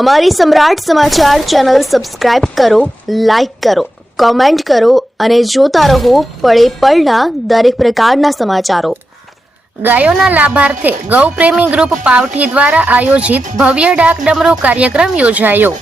અમારી Samrat Samachar channel subscribe કરો, like કરો, કોમેન્ટ કરો અને જોતા રહો પળે પળના દરેક પ્રકારના સમાચારો. ગાયોના લાભાર્થે ગૌપ્રેમી ગ્રુપ પાવઠી દ્વારા આયોજિત ભવ્ય ડાક ડમરો કાર્યક્રમ યોજાયો.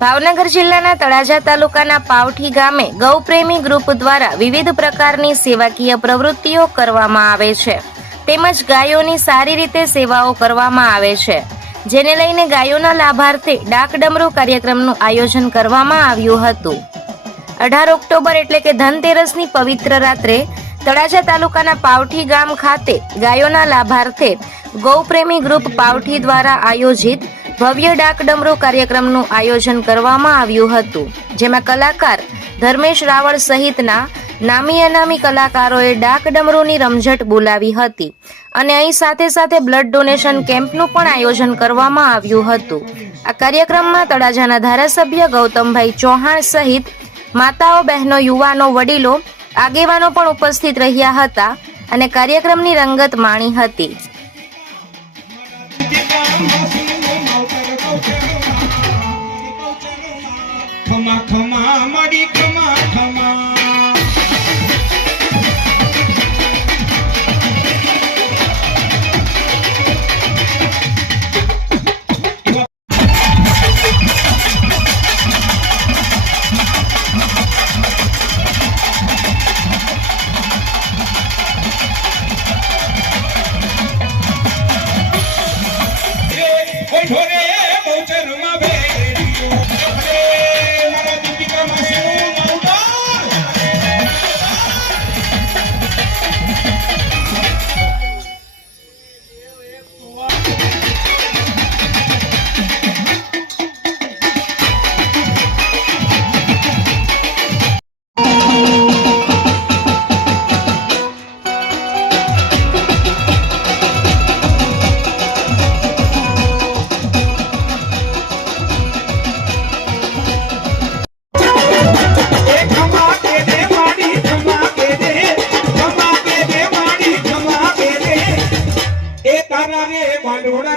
ભાવનગર જિલ્લાના તળાજા તાલુકાના પાવઠી ગામે ગૌપ્રેમી ગ્રુપ દ્વારા વિવિધ પ્રકારની સેવાકીય પ્રવૃત્તિઓ કરવામાં આવે છે. તેમજ ગાયોની સારી રીતે સેવાઓ કરવામાં આવે છે. જેને લઈને ગાયોના લાભાર્થે ડાકડમરો કાર્યક્રમનું આયોજન કરવામાં આવ્યું હતું. અઢાર ઓક્ટોબર એટલે કે ધનતેરસની પવિત્ર રાત્રે તળાજા તાલુકાના પાવઠી ગામ ખાતે ગાયોના લાભાર્થે ગૌપ્રેમી ગ્રુપ પાવઠી દ્વારા આયોજિત ભવ્ય ડાકડમરો કાર્યક્રમનું આયોજન કરવામાં આવ્યું હતું, જેમાં કલાકાર ધર્મેશ રાવળ સહિતના નામી અનામી કલાકારોએ ડાક ડમરૂની રમઝટ બોલાવી હતી અને અહીં સાથે સાથે બ્લડ ડોનેશન કેમ્પનું પણ આયોજન કરવામાં આવ્યું હતું. આ કાર્યક્રમમાં તળાજાના ધારાસભ્ય ગૌતમભાઈ ચૌહાણ સહિત માતાઓ, બહેનો, યુવાનો, વડીલો, આગેવાનો પણ ઉપસ્થિત રહ્યા હતા અને કાર્યક્રમની રંગત માણી હતી. ખમા ખમા માડી